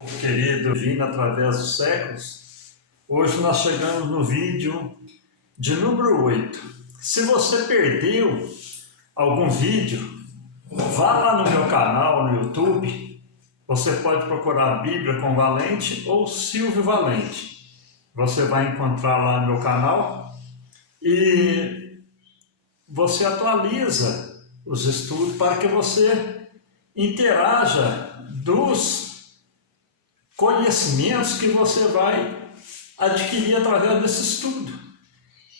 Querido, vindo através dos séculos, hoje nós chegamos no vídeo de número 8. Se você perdeu algum vídeo, vá lá no meu canal no YouTube. Você pode procurar a Bíblia com Valente ou Silvio Valente. Você vai encontrar lá no meu canal e você atualiza os estudos para que você interaja dos conhecimentos que você vai adquirir através desse estudo.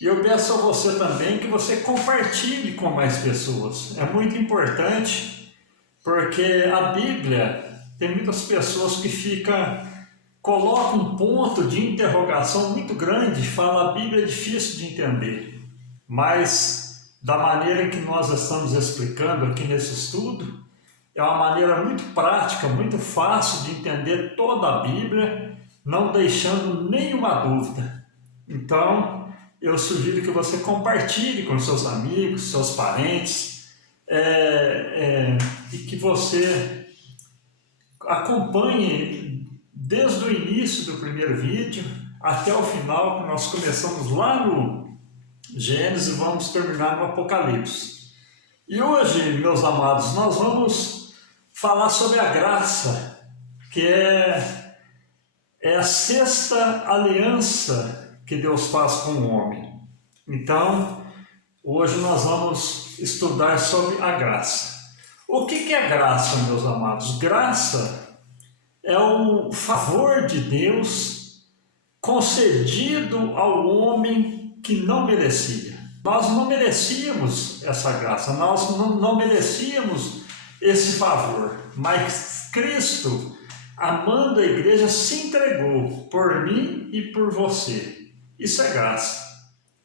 E eu peço a você também que você compartilhe com mais pessoas. É muito importante, porque a Bíblia, tem muitas pessoas que colocam um ponto de interrogação muito grande, fala a Bíblia é difícil de entender. Mas, da maneira que nós estamos explicando aqui nesse estudo, é uma maneira muito prática, muito fácil de entender toda a Bíblia, não deixando nenhuma dúvida. Então, eu sugiro que você compartilhe com seus amigos, seus parentes, e que você acompanhe desde o início do primeiro vídeo até o final, que nós começamos lá no Gênesis e vamos terminar no Apocalipse. E hoje, meus amados, nós vamos falar sobre a graça, que é a sexta aliança que Deus faz com o homem. Então, hoje nós vamos estudar sobre a graça. O que é graça, meus amados? Graça é o favor de Deus concedido ao homem que não merecia. Nós não merecíamos essa graça, nós não merecíamos esse favor, mas Cristo, amando a igreja, se entregou por mim e por você. Isso é graça.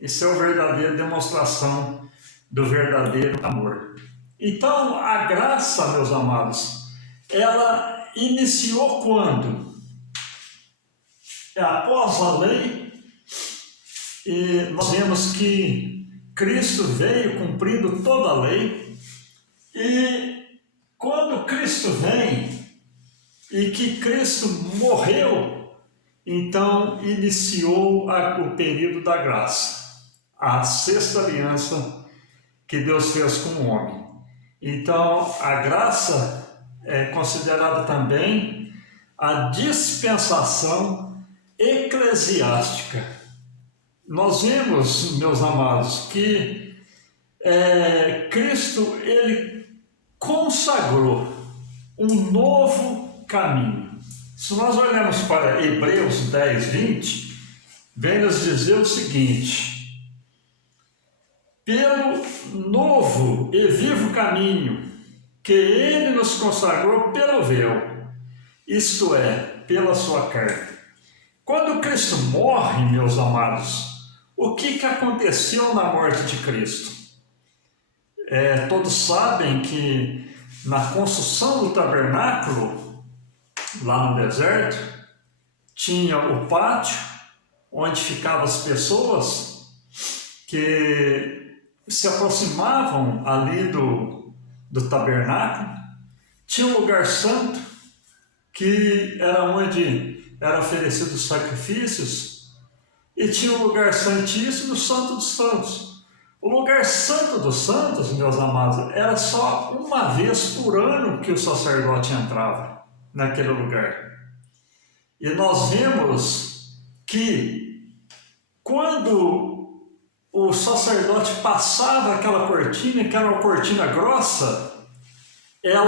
Isso é a verdadeira demonstração do verdadeiro amor. Então, a graça, meus amados, ela iniciou quando? Após a lei, e nós vemos que Cristo veio cumprindo toda a lei, e quando Cristo vem e que Cristo morreu, então iniciou o período da graça, a sexta aliança que Deus fez com o homem. Então, a graça é considerada também a dispensação eclesiástica. Nós vemos, meus amados, que Cristo, ele consagrou um novo caminho. Se nós olharmos para Hebreus 10, 20, vem nos dizer o seguinte: pelo novo e vivo caminho que ele nos consagrou pelo véu, isto é, pela sua carne. Quando Cristo morre, meus amados, o que aconteceu na morte de Cristo? Todos sabem que na construção do tabernáculo, lá no deserto, tinha o pátio, onde ficavam as pessoas que se aproximavam ali do tabernáculo. Tinha um lugar santo, que era onde eram oferecidos sacrifícios, e tinha um lugar santíssimo, o Santo dos Santos. O lugar santo dos santos, meus amados, era só uma vez por ano que o sacerdote entrava naquele lugar. E nós vemos que quando o sacerdote passava aquela cortina, que era uma cortina grossa, ele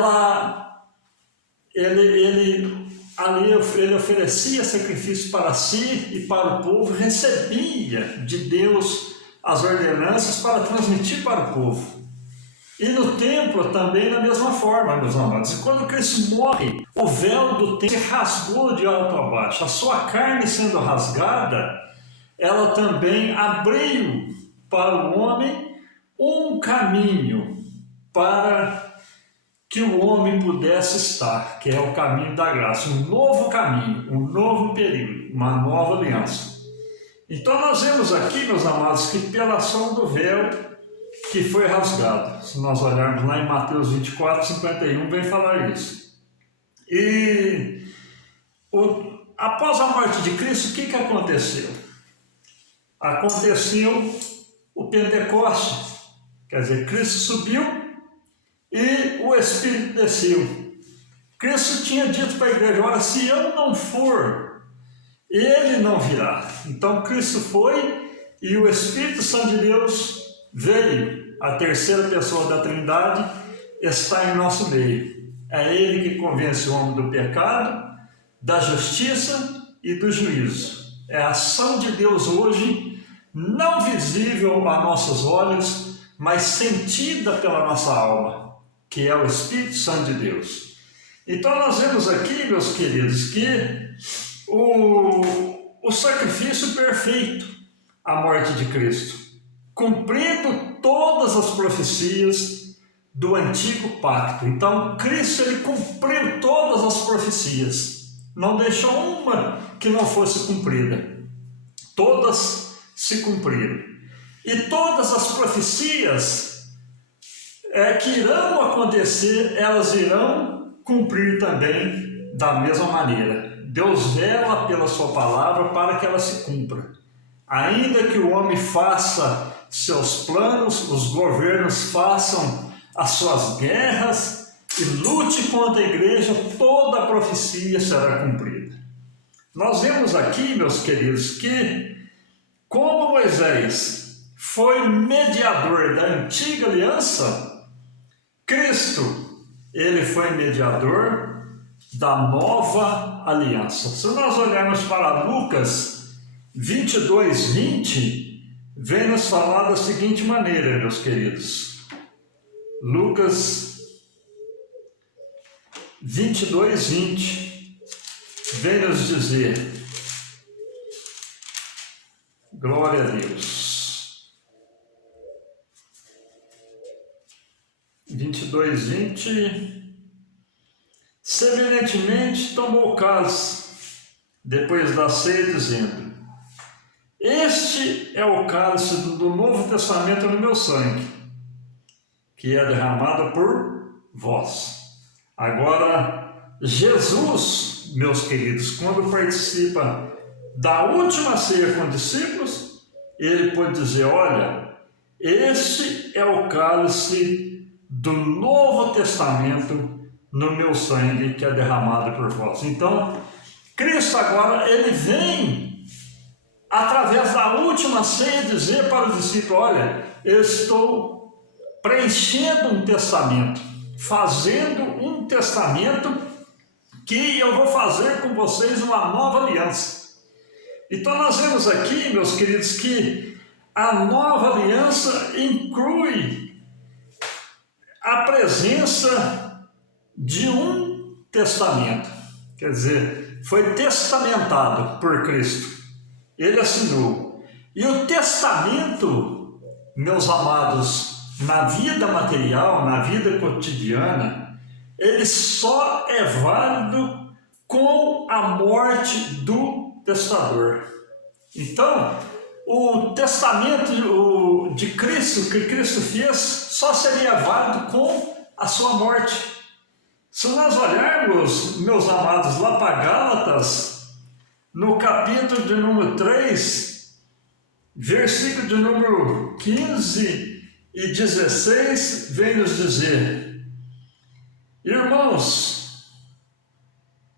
oferecia sacrifício para si e para o povo, recebia de Deus as ordenanças para transmitir para o povo. E no templo também da mesma forma, meus amados. E quando Cristo morre, o véu do templo se rasgou de alto a baixo. A sua carne sendo rasgada, ela também abriu para o homem um caminho para que o homem pudesse estar, que é o caminho da graça, um novo caminho, um novo período, uma nova aliança. Então nós vemos aqui, meus amados, que pela ação do véu que foi rasgado. Se nós olharmos lá em Mateus 24, 51, vem falar isso. E após a morte de Cristo, o que aconteceu? Aconteceu o Pentecostes, quer dizer, Cristo subiu e o Espírito desceu. Cristo tinha dito para a igreja: olha, se eu não for, ele não virá. Então Cristo foi e o Espírito Santo de Deus veio, a terceira pessoa da Trindade está em nosso meio. É ele que convence o homem do pecado, da justiça e do juízo. É a ação de Deus hoje, não visível a nossos olhos, mas sentida pela nossa alma, que é o Espírito Santo de Deus. Então nós vemos aqui, meus queridos, que o sacrifício perfeito, a morte de Cristo, cumprindo todas as profecias do antigo pacto. Então Cristo, ele cumpriu todas as profecias, não deixou uma que não fosse cumprida. Todas se cumpriram. E todas as profecias que irão acontecer, elas irão cumprir também da mesma maneira. Deus vela pela sua palavra para que ela se cumpra. Ainda que o homem faça seus planos, os governos façam as suas guerras e lute contra a igreja, toda a profecia será cumprida. Nós vemos aqui, meus queridos, que como Moisés foi mediador da antiga aliança, Cristo, ele foi mediador da nova aliança. Se nós olharmos para Lucas 22:20, vem nos falar da seguinte maneira, meus queridos. Lucas 22:20 vem nos dizer: glória a Deus. 22:20. Semelhantemente tomou o cálice depois da ceia, dizendo: este é o cálice do Novo Testamento no meu sangue, que é derramado por vós. Agora, Jesus, meus queridos, quando participa da última ceia com os discípulos, ele pode dizer: olha, este é o cálice do Novo Testamento no meu sangue, que é derramado por vós. Então, Cristo agora, ele vem, através da última ceia, dizer para os discípulos: olha, eu estou preenchendo um testamento, fazendo um testamento que eu vou fazer com vocês uma nova aliança. Então nós vemos aqui, meus queridos, que a nova aliança inclui a presença de um testamento. Quer dizer, foi testamentado por Cristo. Ele assinou. E o testamento, meus amados, na vida material, na vida cotidiana, ele só é válido com a morte do testador. Então, o testamento de Cristo, que Cristo fez, só seria válido com a sua morte. Se nós olharmos, meus amados, lá para Gálatas, no capítulo de número 3, versículo de número 15 e 16, vem nos dizer: irmãos,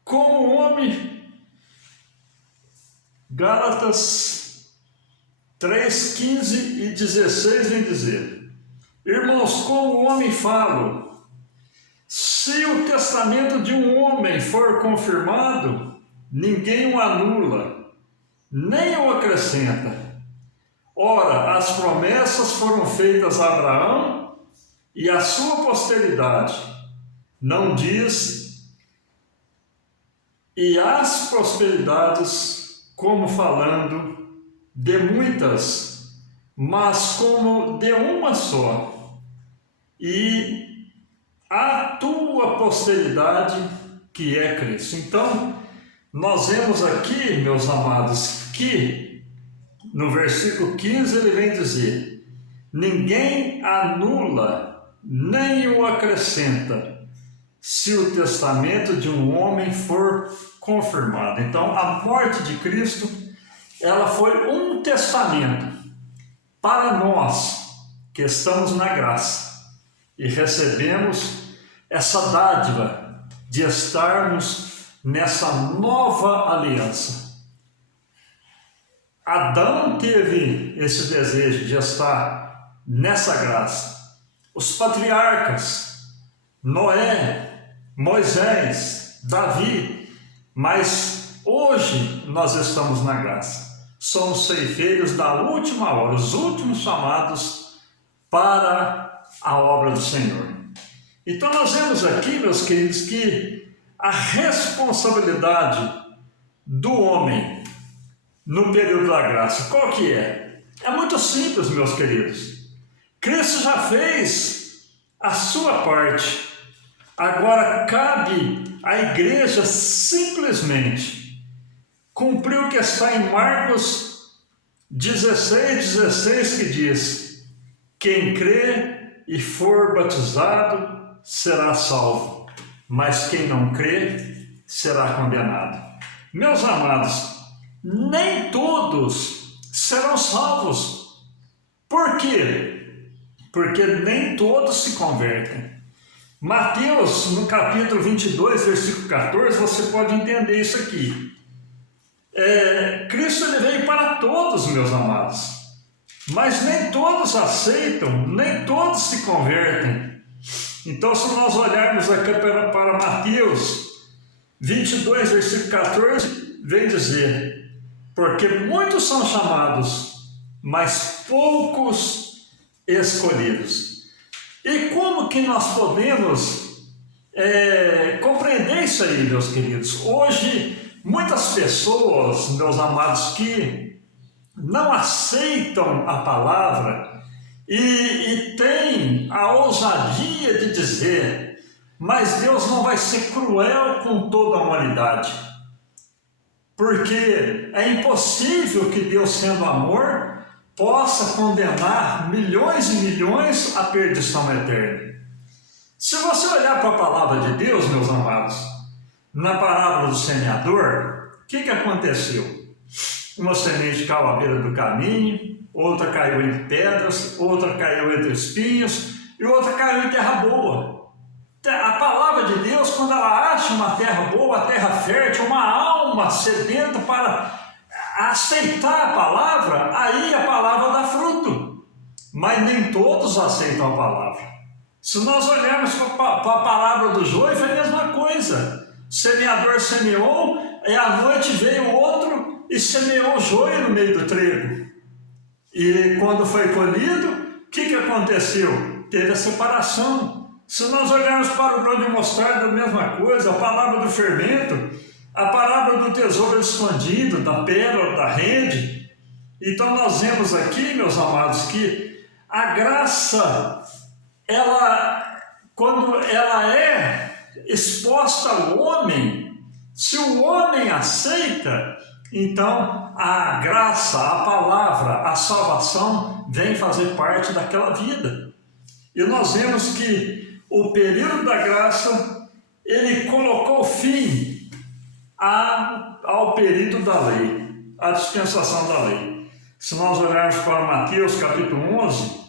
como o homem, Gálatas 3, 15 e 16 vem dizer: irmãos, como o homem falo, se o testamento de um homem for confirmado, ninguém o anula, nem o acrescenta. Ora, as promessas foram feitas a Abraão e à sua posteridade. Não diz, e as prosperidades, como falando de muitas, mas como de uma só. E a tua posteridade, que é Cristo. Então, nós vemos aqui, meus amados, que no versículo 15 ele vem dizer: ninguém anula nem o acrescenta, se o testamento de um homem for confirmado. Então, a morte de Cristo, ela foi um testamento para nós que estamos na graça e recebemos essa dádiva de estarmos nessa nova aliança. Adão teve esse desejo de estar nessa graça. Os patriarcas, Noé, Moisés, Davi, mas hoje nós estamos na graça. Somos ceifeiros da última hora, os últimos chamados para a obra do Senhor. Então nós vemos aqui, meus queridos, que a responsabilidade do homem no período da graça, qual que é? É muito simples, meus queridos. Cristo já fez a sua parte. Agora cabe à igreja simplesmente cumprir o que está em Marcos 16:16, que diz: quem crê e for batizado será salvo, mas quem não crê será condenado. Meus amados, nem todos serão salvos. Por quê? Porque nem todos se convertem. Mateus, no capítulo 22, versículo 14, você pode entender isso aqui. Cristo ele veio para todos, meus amados, mas nem todos aceitam, nem todos se convertem. Então, se nós olharmos aqui para Mateus 22, versículo 14, vem dizer: porque muitos são chamados, mas poucos escolhidos. E como que nós podemos compreender isso aí, meus queridos? Hoje, muitas pessoas, meus amados, que não aceitam a palavra e têm a ousadia de dizer: mas Deus não vai ser cruel com toda a humanidade, porque é impossível que Deus, sendo amor, possa condenar milhões e milhões à perdição eterna. Se você olhar para a palavra de Deus, meus amados, na parábola do semeador, o que aconteceu? Uma semente caiu à beira do caminho, outra caiu entre pedras, outra caiu entre espinhos e outra caiu em terra boa. A palavra de Deus, quando ela acha uma terra boa, uma terra fértil, uma alma sedenta para aceitar a palavra, aí a palavra dá fruto. Mas nem todos aceitam a palavra. Se nós olharmos para a palavra do joio, foi a mesma coisa. O semeador semeou, e à noite veio outro e semeou o joio no meio do trigo. E quando foi colhido, o que aconteceu? Teve a separação. Se nós olharmos para o grão de mostarda, a mesma coisa, a palavra do fermento, a palavra do tesouro escondido, da pérola, da rede. Então nós vemos aqui, meus amados, que a graça, quando ela é exposta ao homem, se o homem aceita, então a graça, a palavra, a salvação vem fazer parte daquela vida. E nós vemos que o período da graça, ele colocou fim ao período da lei, à dispensação da lei. Se nós olharmos para Mateus capítulo 11,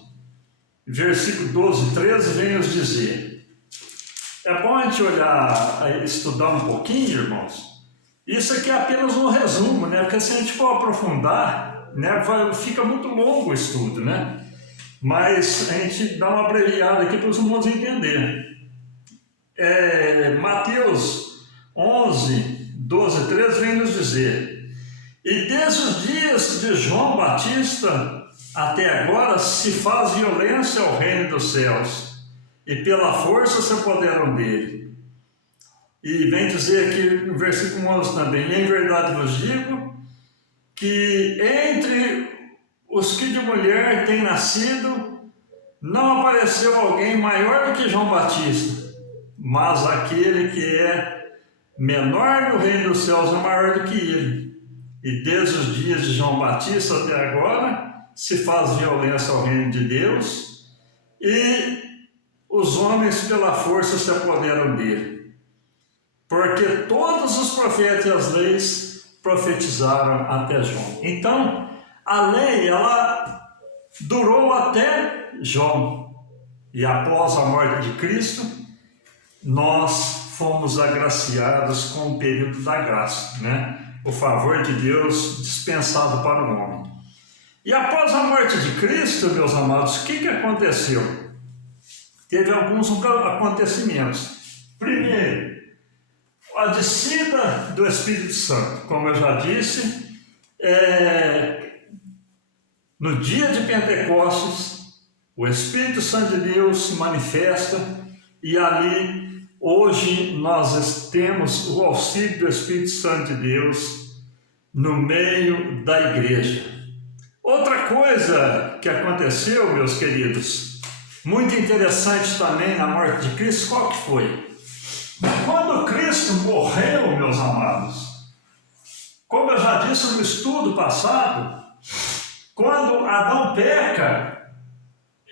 versículo 12 e 13, vem nos dizer. É bom a gente olhar, estudar um pouquinho, irmãos. Isso aqui é apenas um resumo, né? Porque se a gente for aprofundar, né, fica muito longo o estudo, né? Mas a gente dá uma abreviada aqui para os irmãos entenderem. Mateus 11, 12 e 13 vem nos dizer: e desde os dias de João Batista até agora se faz violência ao reino dos céus, e pela força se apoderam dele. E vem dizer aqui no versículo 11 também: e em verdade vos digo que entre os que de mulher têm nascido, não apareceu alguém maior do que João Batista, mas aquele que é menor no reino dos céus é maior do que ele. E desde os dias de João Batista até agora se faz violência ao reino de Deus, e os homens pela força se apoderam dele. porque todos os profetas e as leis profetizaram até João. Então, a lei, ela durou até João. E após a morte de Cristo, nós fomos agraciados com o período da graça, né? O favor de Deus dispensado para o homem. E após a morte de Cristo, meus amados, o que aconteceu? Teve alguns acontecimentos. Primeiro, a descida do Espírito Santo. Como eu já disse, no dia de Pentecostes, o Espírito Santo de Deus se manifesta e ali, hoje, nós temos o auxílio do Espírito Santo de Deus no meio da igreja. Outra coisa que aconteceu, meus queridos, muito interessante também na morte de Cristo, qual que foi? Quando Cristo morreu, meus amados, como eu já disse no estudo passado, quando Adão peca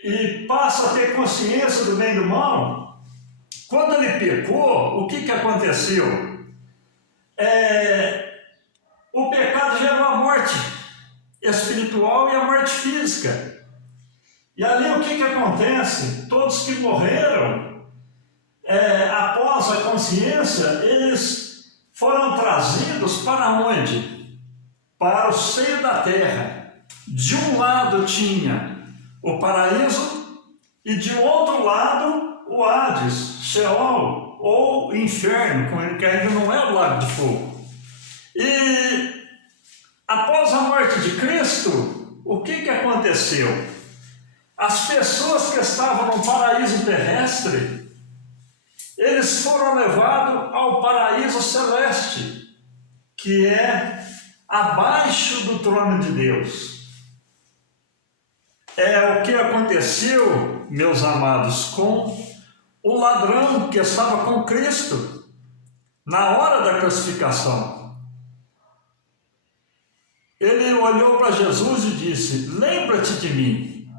e passa a ter consciência do bem e do mal, quando ele pecou, o que aconteceu? O pecado gerou a morte espiritual e a morte física. E ali o que acontece? Todos que morreram, após a consciência, eles foram trazidos para onde? Para o seio da terra. De um lado tinha o paraíso e de outro lado o Hades, Sheol ou inferno, que ainda não é o lago de fogo. E após a morte de Cristo, o que aconteceu? As pessoas que estavam no paraíso terrestre, eles foram levados ao paraíso celeste, que é abaixo do trono de Deus. É o que aconteceu, meus amados, com o ladrão que estava com Cristo na hora da crucificação. Ele olhou para Jesus e disse: lembra-te de mim.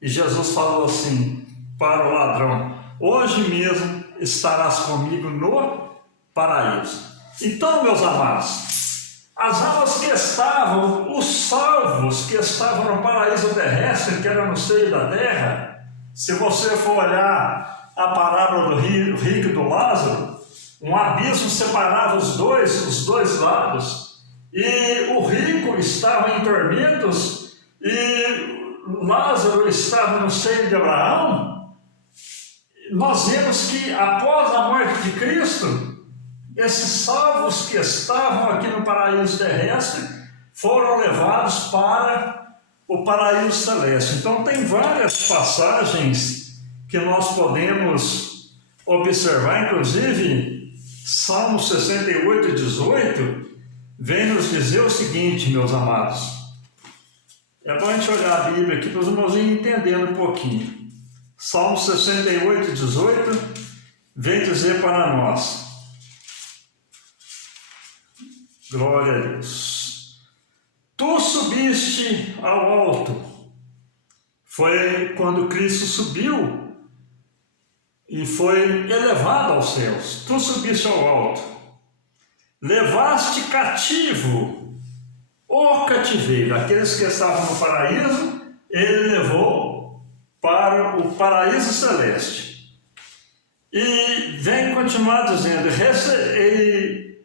E Jesus falou assim para o ladrão: hoje mesmo estarás comigo no paraíso. Então, meus amados, as almas que estavam, os salvos que estavam no paraíso terrestre, que era no seio da terra, se você for olhar a parábola do rico e do Lázaro, um abismo separava os dois lados, e o rico estava em tormentos, e Lázaro estava no seio de Abraão. Nós vemos que após a morte de Cristo, esses salvos que estavam aqui no paraíso terrestre foram levados para o paraíso celeste. Então tem várias passagens que nós podemos observar, inclusive Salmo 68, 18, vem nos dizer o seguinte, meus amados. É bom a gente olhar a Bíblia aqui para os irmãos entendendo um pouquinho. Salmo 68, 18, vem dizer para nós: glória a Deus. Tu subiste ao alto. Foi quando Cristo subiu e foi elevado aos céus. Tu subiste ao alto. Levaste cativo o cativeiro. Aqueles que estavam no paraíso, ele levou para o paraíso celeste. E vem continuar dizendo: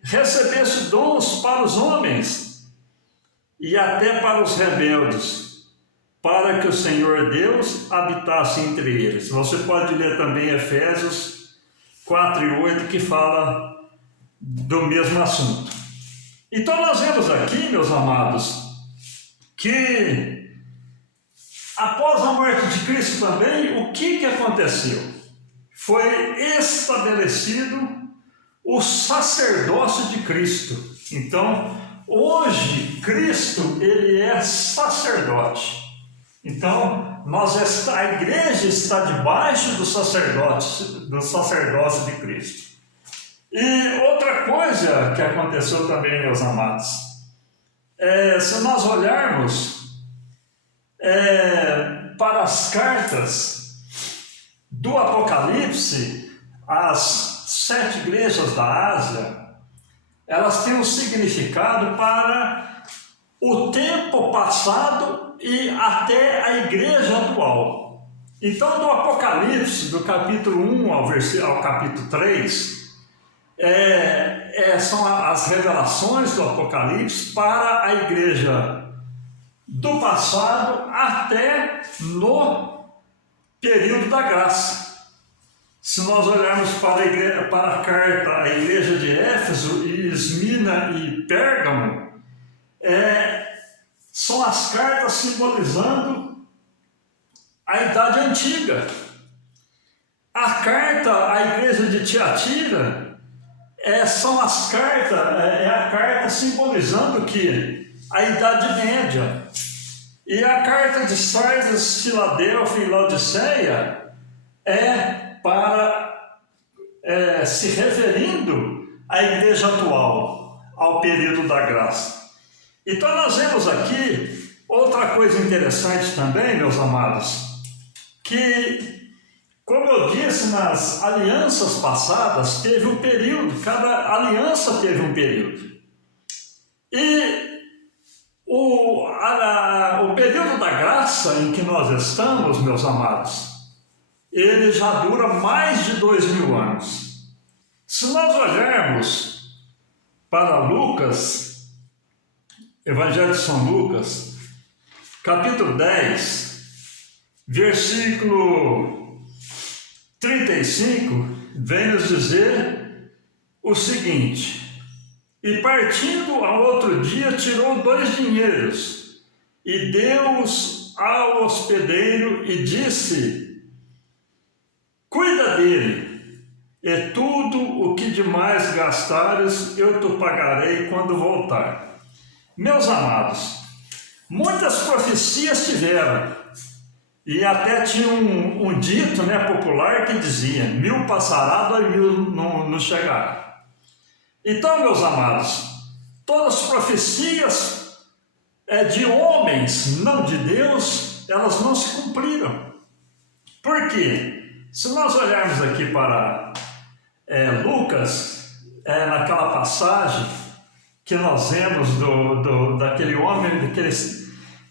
recebeste dons para os homens e até para os rebeldes, para que o Senhor Deus habitasse entre eles. Você pode ler também Efésios 4 e 8, que fala do mesmo assunto. Então nós vemos aqui, meus amados, que após a morte de Cristo também, o que aconteceu? Foi estabelecido o sacerdócio de Cristo. Então, hoje, Cristo, ele é sacerdote. Então, a igreja está debaixo do sacerdócio de Cristo. E outra coisa que aconteceu também, meus amados, se nós olharmos para as cartas do Apocalipse, as 7 igrejas da Ásia, elas têm um significado para o tempo passado e até a igreja atual. Então, do Apocalipse, do capítulo 1 ao capítulo 3, são as revelações do Apocalipse para a igreja do passado até no período da graça. Se nós olharmos para a carta à igreja de Éfeso, e Esmina e Pérgamo, são as cartas simbolizando a Idade Antiga. A carta à igreja de Tiatira são as cartas, a carta simbolizando que a Idade Média. E a carta de Sardes, Filadélfia e Laodiceia para se referindo à igreja atual, ao período da graça. Então nós vemos aqui outra coisa interessante também, meus amados, que, como eu disse, nas alianças passadas teve um período, cada aliança teve um período. E o período da graça em que nós estamos, meus amados, ele já dura mais de 2000 anos. Se nós olharmos para Lucas, Evangelho de São Lucas, capítulo 10, versículo 35, vem nos dizer o seguinte: e partindo ao outro dia, tirou 2 dinheiros e deu-os ao hospedeiro e disse: cuida dele, e tudo o que demais gastares eu te pagarei quando voltar. Meus amados, muitas profecias tiveram, e até tinha um dito popular que dizia: 1000 passará, 2000 não chegará. Então, meus amados, todas as profecias de homens, não de Deus, elas não se cumpriram. Por quê? Se nós olharmos aqui para Lucas, naquela passagem que nós vemos daquele homem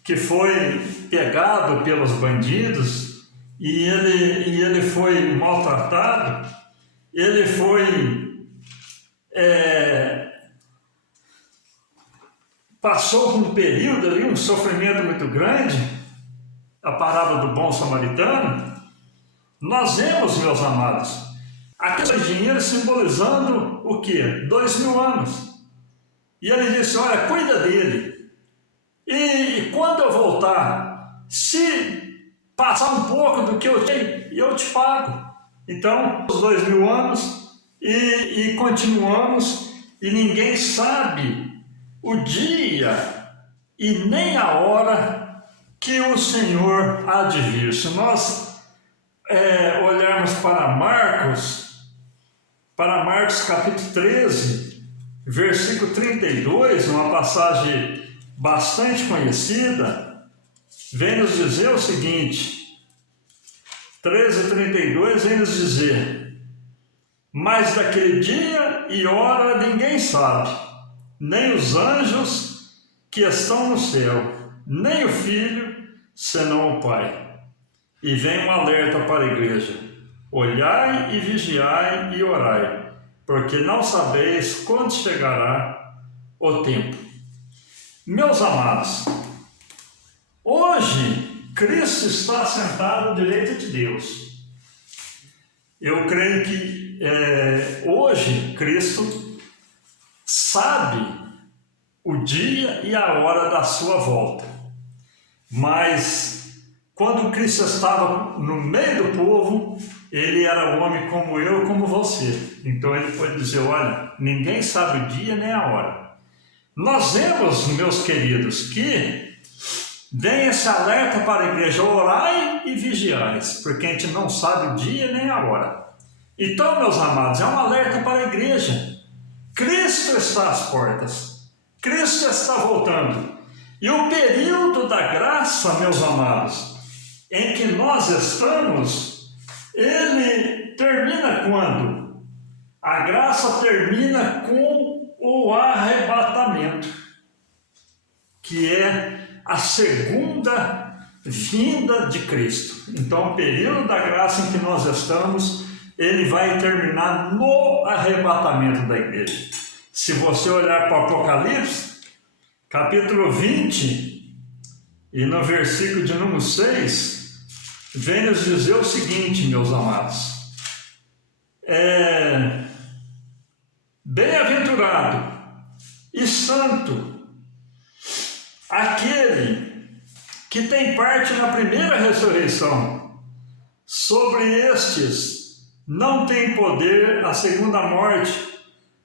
que foi pegado pelos bandidos e ele foi maltratado, ele foi passou por um período ali, um sofrimento muito grande, a parábola do bom samaritano. Nós vemos, meus amados, aquele dinheiro simbolizando o quê? 2000 anos. E ele disse: olha, cuida dele. E quando eu voltar, se passar um pouco do que eu tenho, eu te pago. Então, os 2000 anos, e continuamos, e ninguém sabe o dia e nem a hora que o Senhor há de vir. Se nós olharmos para Marcos capítulo 13, versículo 32, uma passagem bastante conhecida, vem nos dizer o seguinte: 13:32 vem nos dizer: mas daquele dia e hora ninguém sabe, nem os anjos que estão no céu, nem o Filho, senão o Pai. E vem um alerta para a igreja: olhai e vigiai e orai, porque não sabeis quando chegará o tempo. Meus amados, hoje Cristo está sentado à direita de Deus. Eu creio que hoje Cristo sabe o dia e a hora da sua volta. Mas quando Cristo estava no meio do povo, ele era homem como eu, como você. Então ele pode dizer: olha, ninguém sabe o dia nem a hora. Nós vemos, meus queridos, que vem esse alerta para a igreja: orai e vigiai, porque a gente não sabe o dia nem a hora. Então, meus amados, é um alerta para a igreja. Cristo está às portas, Cristo está voltando. E o período da graça, meus amados, em que nós estamos, ele termina quando? A graça termina com o arrebatamento, que é a segunda vinda de Cristo. Então, o período da graça em que nós estamos, ele vai terminar no arrebatamento da igreja. Se você olhar para o Apocalipse, capítulo 20, e no versículo de número 6, vem nos dizer o seguinte, meus amados: bem-aventurado e santo aquele que tem parte na primeira ressurreição. Sobre estes não tem poder a segunda morte,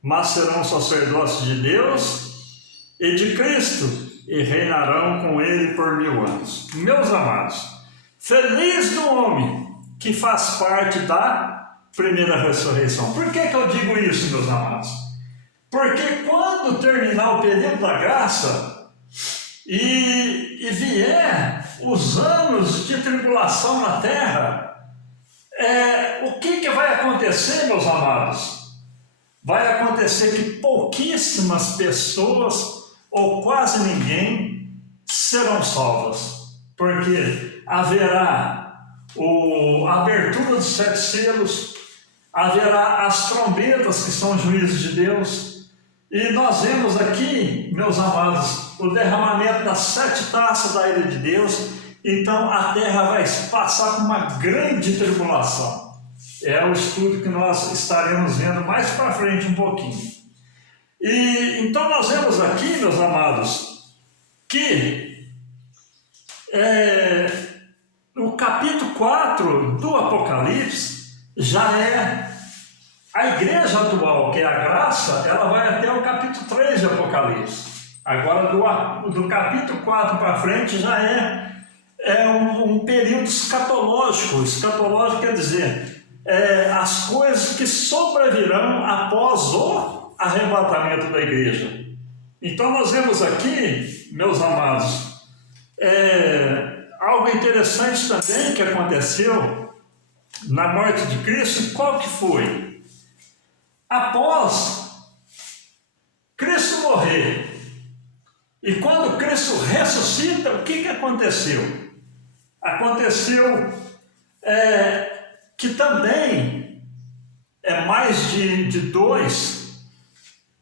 mas serão sacerdotes de Deus e de Cristo, e reinarão com ele por 1000 anos. Meus amados, feliz do homem que faz parte da primeira ressurreição. Por que eu digo isso, meus amados? Porque quando terminar o período da graça e vier os anos de tribulação na terra, o que vai acontecer, meus amados? Vai acontecer que pouquíssimas pessoas, ou quase ninguém, serão salvas, porque haverá a abertura dos 7 selos, haverá as trombetas, que são juízos de Deus, e nós vemos aqui, meus amados, o derramamento das 7 taças da ira de Deus. Então a terra vai passar por uma grande tribulação. É o estudo que nós estaremos vendo mais para frente um pouquinho. E então nós vemos aqui, meus amados, que o capítulo 4 do Apocalipse já é a igreja atual, que é a graça. Ela vai até o capítulo 3 de Apocalipse. Agora do capítulo 4 para frente já é um período escatológico. Escatológico quer dizer as coisas que sobrevirão após o arrebatamento da igreja. Então nós vemos aqui, meus amados, algo interessante também que aconteceu na morte de Cristo. Qual que foi? Após Cristo morrer, e quando Cristo ressuscita, o que aconteceu? Aconteceu que também mais de 2,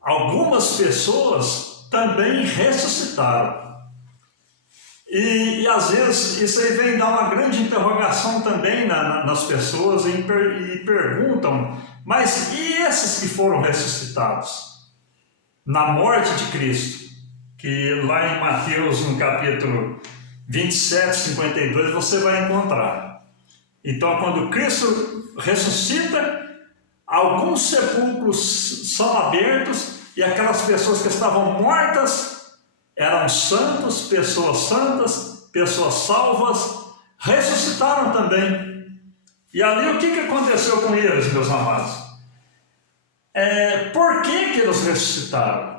algumas pessoas também ressuscitaram. E às vezes isso aí vem dar uma grande interrogação também nas pessoas, e perguntam: mas e esses que foram ressuscitados na morte de Cristo? Que lá em Mateus, no capítulo 27, 52, você vai encontrar. Então, quando Cristo ressuscita, alguns sepulcros são abertos, e aquelas pessoas que estavam mortas eram santas, pessoas salvas, ressuscitaram também. E ali o que aconteceu com eles, meus amados? Por que eles ressuscitaram?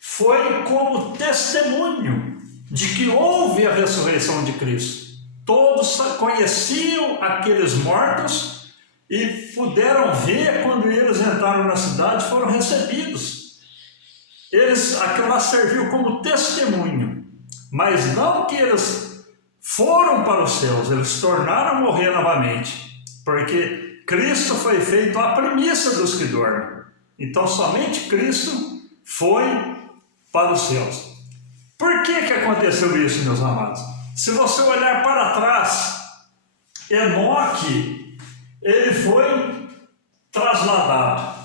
Foi como testemunho de que houve a ressurreição de Cristo. Todos conheciam aqueles mortos e puderam ver quando eles entraram na cidade, foram recebidos. Aquilo lá serviu como testemunho, mas não que eles foram para os céus, eles tornaram a morrer novamente, porque Cristo foi feito a primícia dos que dormem. Então somente Cristo foi para os céus. Por que aconteceu isso, meus amados? Se você olhar para trás, Enoque, ele foi trasladado.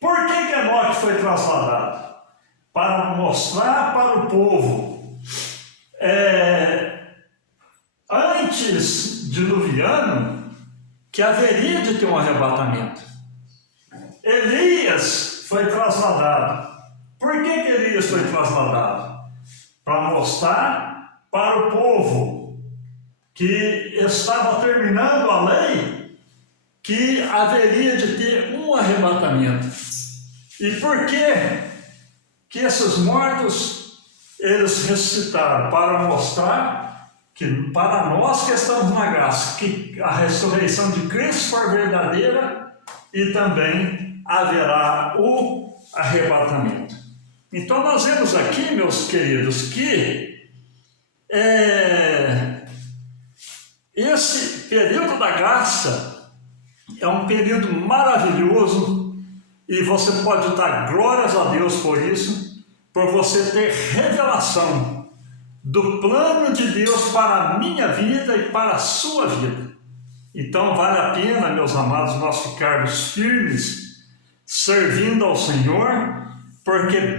Por que Enoque foi trasladado? Para mostrar para o povo, antes diluviano, que haveria de ter um arrebatamento. Elias foi trasladado. Por que Elias foi trasladado? Para mostrar para o povo que estava terminando a lei, que haveria de ter um arrebatamento. E por que esses mortos eles ressuscitaram? Para mostrar que para nós que estamos na graça, que a ressurreição de Cristo for verdadeira e também haverá o arrebatamento. Então nós vemos aqui, meus queridos, que esse período da graça é um período maravilhoso e você pode dar glórias a Deus por isso, por você ter revelação do plano de Deus para a minha vida e para a sua vida. Então vale a pena, meus amados, nós ficarmos firmes, servindo ao Senhor, porque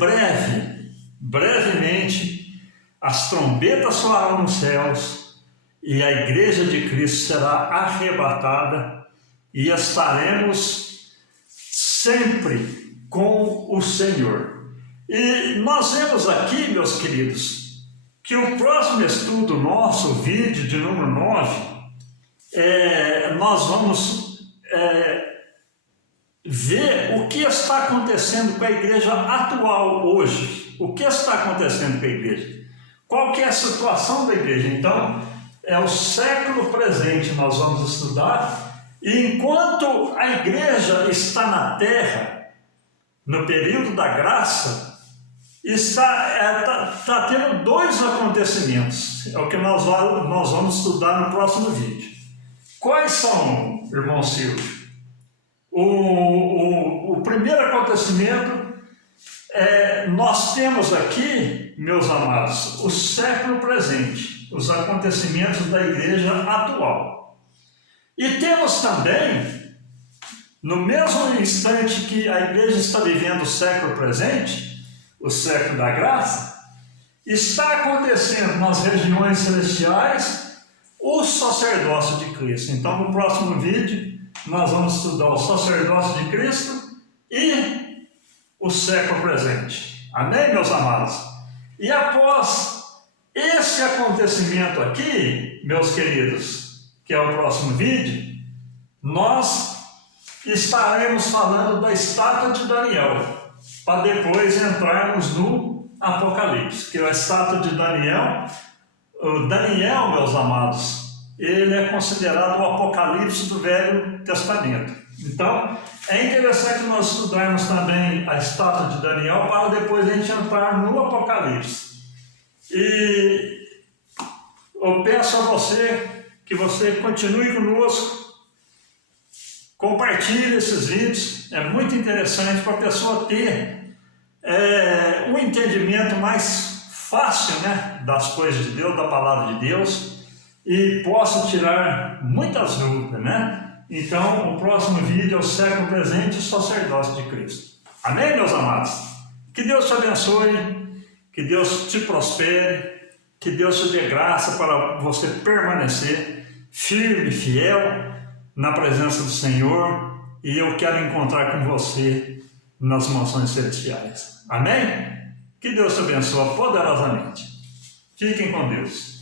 brevemente, as trombetas soarão nos céus e a igreja de Cristo será arrebatada e estaremos sempre com o Senhor. E nós vemos aqui, meus queridos, que o próximo estudo nosso, o vídeo de número 9, nós vamos ver o que está acontecendo com a igreja atual hoje. O que está acontecendo com a igreja? Qual que é a situação da igreja? Então, é o século presente nós vamos estudar. E enquanto a igreja está na terra, no período da graça, está tendo dois acontecimentos. É o que nós vamos estudar no próximo vídeo. Quais são, irmão Silvio? O primeiro acontecimento, nós temos aqui, meus amados, o século presente, os acontecimentos da igreja atual. E temos também, no mesmo instante que a igreja está vivendo o século presente, o século da graça, está acontecendo nas regiões celestiais o sacerdócio de Cristo. Então, no próximo vídeo, nós vamos estudar o sacerdócio de Cristo e o século presente. Amém, meus amados? E após esse acontecimento aqui, meus queridos, que é o próximo vídeo, nós estaremos falando da estátua de Daniel, para depois entrarmos no Apocalipse, que é a estátua de Daniel. O Daniel, meus amados, ele é considerado o Apocalipse do Velho Testamento. Então, é interessante nós estudarmos também a estátua de Daniel para depois a gente entrar no Apocalipse. E eu peço a você que você continue conosco, compartilhe esses vídeos, é muito interessante para a pessoa ter um entendimento mais fácil, né, das coisas de Deus, da palavra de Deus, e possa tirar muitas dúvidas, né? Então, o próximo vídeo é o século presente e o sacerdócio de Cristo. Amém, meus amados? Que Deus te abençoe, que Deus te prospere, que Deus te dê graça para você permanecer firme, fiel na presença do Senhor, e eu quero encontrar com você nas mansões celestiais. Amém? Que Deus te abençoe poderosamente. Fiquem com Deus.